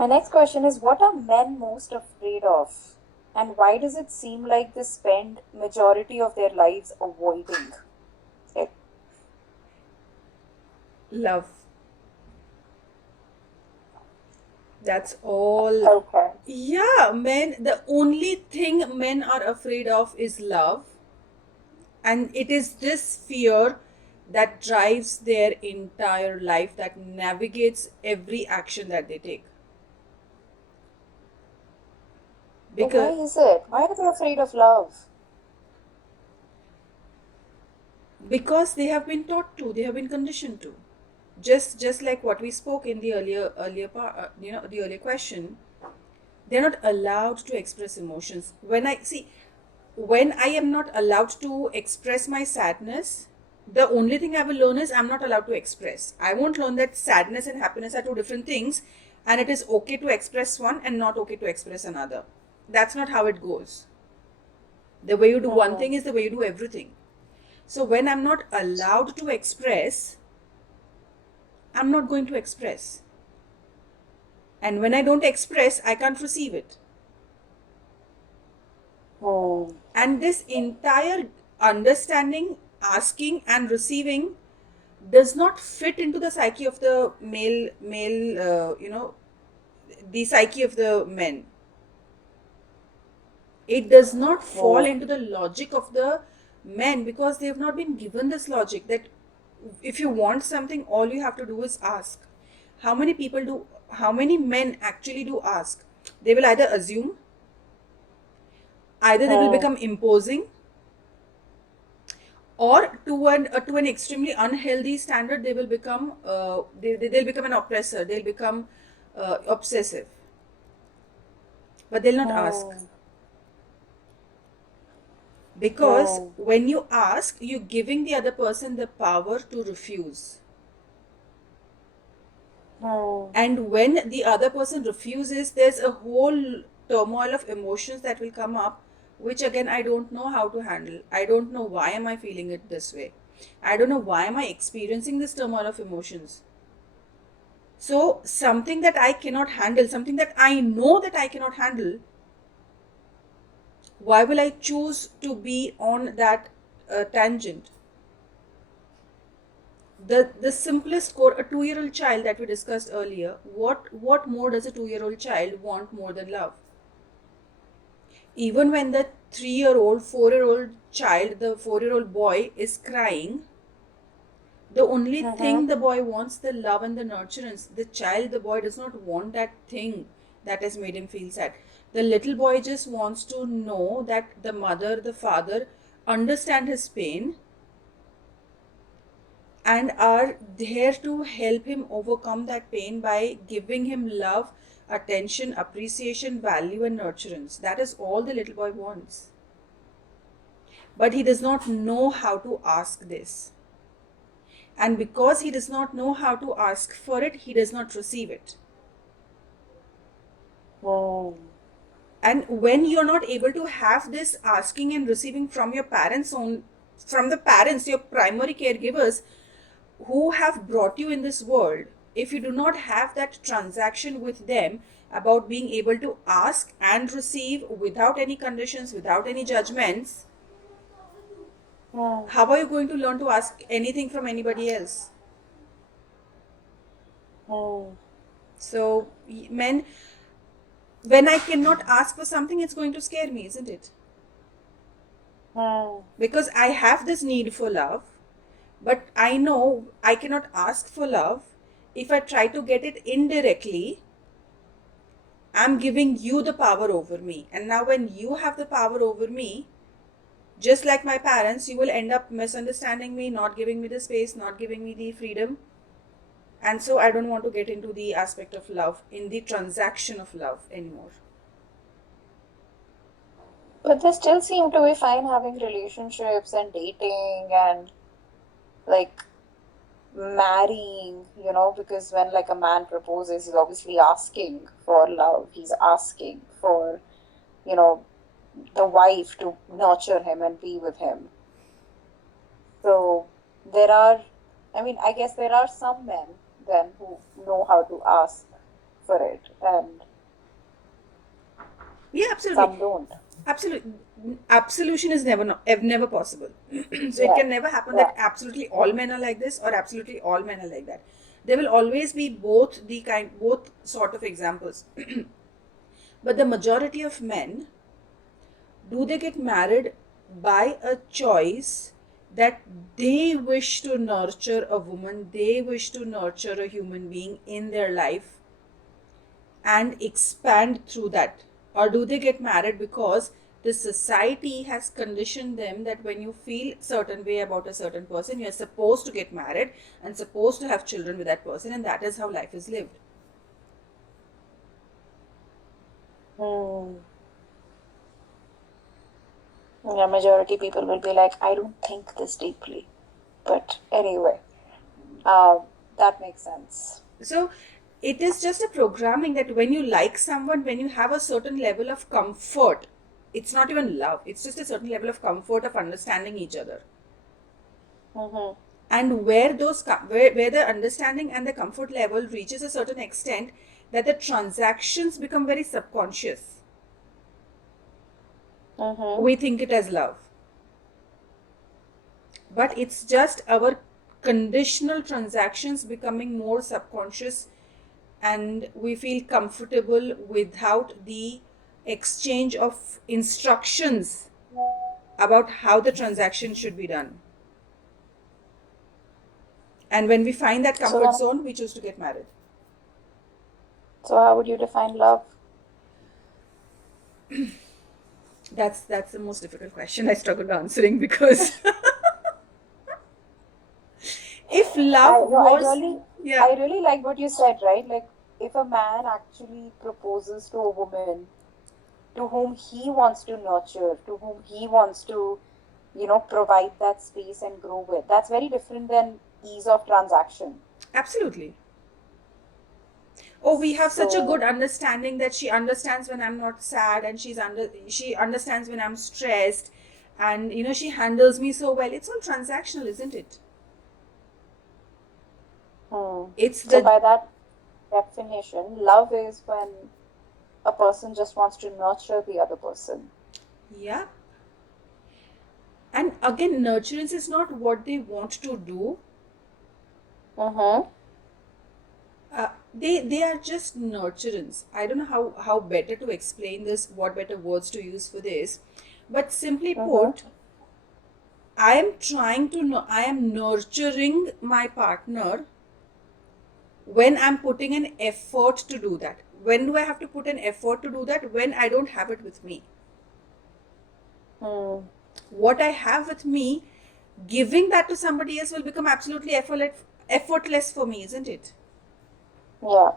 My next question is, what are men most afraid of? And why does it seem like they spend majority of their lives avoiding it? Love. That's all. Okay. Yeah, men, the only thing men are afraid of is love. And it is this fear that drives their entire life, that navigates every action that they take. So why Because is it? Why are they afraid of love? they have been taught to, they have been conditioned to. Just like what we spoke in the earlier part, the earlier question, they're not allowed to express emotions. When I am not allowed to express my sadness, the only thing I will learn is I'm not allowed to express. I won't learn that sadness and happiness are two different things, and it is okay to express one and not okay to express another. That's not how it goes. The way you do one Hmm. thing is the way you do everything. So when I'm not allowed to express, I'm not going to express. And when I don't express, I can't receive it. Hmm. And this entire understanding, asking and receiving does not fit into the psyche of the male the psyche of the men. It does not fall Hmm. into the logic of the men, because they have not been given this logic that if you want something, all you have to do is ask. How many men actually do ask? They will either assume, either they will Hmm. become imposing, or to an extremely unhealthy standard, they will become they'll become an oppressor, they'll become obsessive, but they'll not ask. Hmm. Because Hmm. when you ask, you're giving the other person the power to refuse. Hmm. And when the other person refuses, there's a whole turmoil of emotions that will come up, which again I don't know how to handle. I don't know why am I feeling it this way. I don't know why am I experiencing this turmoil of emotions. So something that I cannot handle, something that I know that I cannot handle, why will I choose to be on that tangent? The simplest core, a 2 year old child that we discussed earlier, what more does a 2 year old child want more than love? Even when the 3 year old 4 year old child, the 4 year old boy is crying, the only Mm-hmm. thing the boy wants, the love and the nurturance. The child, the boy does not want that thing that has made him feel sad. The little boy just wants to know that the mother, the father understand his pain and are there to help him overcome that pain by giving him love, attention, appreciation, value, and nurturance. That is all the little boy wants. But he does not know how to ask this. And because he does not know how to ask for it, he does not receive it. Hmm. And when you're not able to have this asking and receiving from your parents, from the parents, your primary caregivers who have brought you in this world, if you do not have that transaction with them about being able to ask and receive without any conditions, without any judgments, Hmm. how are you going to learn to ask anything from anybody else? Hmm. So, men, when I cannot ask for something, it's going to scare me, isn't it? Hmm. Because I have this need for love, but I know I cannot ask for love. If I try to get it indirectly, I'm giving you the power over me. And now, when you have the power over me, just like my parents, you will end up misunderstanding me, not giving me the space, not giving me the freedom. And so, I don't want to get into the aspect of love, in the transaction of love anymore. But they still seem to be fine having relationships and dating and like marrying, because when like a man proposes, he's obviously asking for love. He's asking for, you know, the wife to nurture him and be with him. So there are, I mean, I guess there are some men then who know how to ask. for it, and Yeah, absolutely. some don't. Absolution is never possible. So it Yeah, can never happen yeah. that absolutely all men are like this or absolutely all men are like that. There will always be both sort of examples. But the majority of men, do they get married by a choice that they wish to nurture a woman, they wish to nurture a human being in their life and expand through that? Or do they get married because the society has conditioned them that when you feel certain way about a certain person, you're supposed to get married and supposed to have children with that person, and that is how life is lived? Hmm. Yeah, majority people will be like, I don't think this deeply. But anyway, that makes sense. So it is just a programming that when you like someone, when you have a certain level of comfort, it's not even love, it's just a certain level of comfort of understanding each other. Mm-hmm. And where the understanding and the comfort level reaches a certain extent, that the transactions become very subconscious, Mm-hmm. we think it as love, but it's just our conditional transactions becoming more subconscious, and we feel comfortable without the exchange of instructions about how the transaction should be done. And when we find that So comfort then, zone, we choose to get married. so how would you define love? That's the most difficult question. I struggle answering because if love I no, was, yeah, I really like what you said, right? Like, if a man actually proposes to a woman to whom he wants to nurture, to whom he wants to, provide that space and grow with, that's very different than ease of transaction. absolutely. Oh, we have such a good So, understanding that she understands when I'm not sad, and she understands when I'm stressed, and she handles me so well. It's all transactional, isn't it? It's so the by that definition, love is when a person just wants to nurture the other person. Yeah. And again, nurturance is not what they want to do. Mm-hmm. They are just nurturance. I don't know how better to explain this, what better words to use for this, but simply Mm-hmm. put, I am nurturing my partner when I'm putting an effort to do that. When do I have to put an effort to do that? When I don't have it with me. Mm. What I have with me, giving that to somebody else will become absolutely effortless for me, isn't it? Yeah.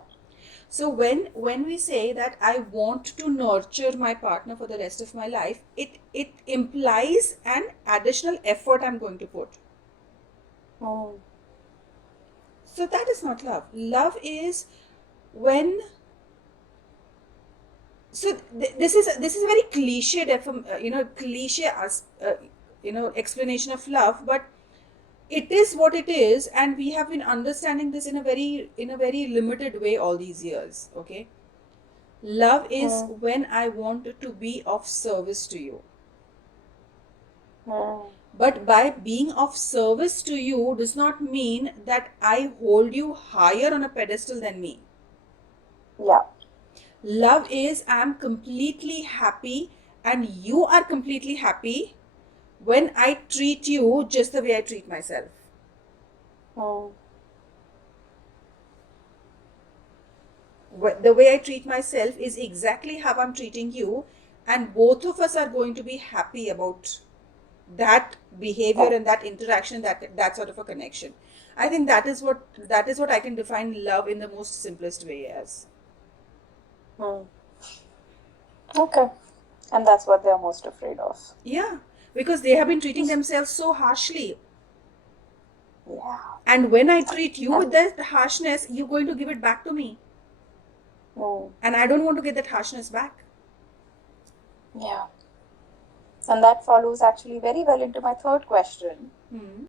So when we say that I want to nurture my partner for the rest of my life, it implies an additional effort I'm going to put. Mm. So that is not love. Love is when, so this is a very cliche cliche explanation of love, but it is what it is, and we have been understanding this in a very limited way all these years. Okay, love is Mm. when I want to be of service to you. Mm. But by being of service to you does not mean that I hold you higher on a pedestal than me. Yeah. Love is I'm completely happy and you are completely happy when I treat you just the way I treat myself. Mm. The way I treat myself is exactly how I'm treating you, and both of us are going to be happy about that behavior and that interaction, that sort of a connection. I think that is what I can define love in the most simplest way as. Mm. Okay. And that's what they're most afraid of. Yeah, because they have been treating themselves so harshly, Yeah. and when I treat you with And that harshness, you're going to give it back to me, mm, and I don't want to get that harshness back. yeah. And that follows actually very well into my third question, Hmm.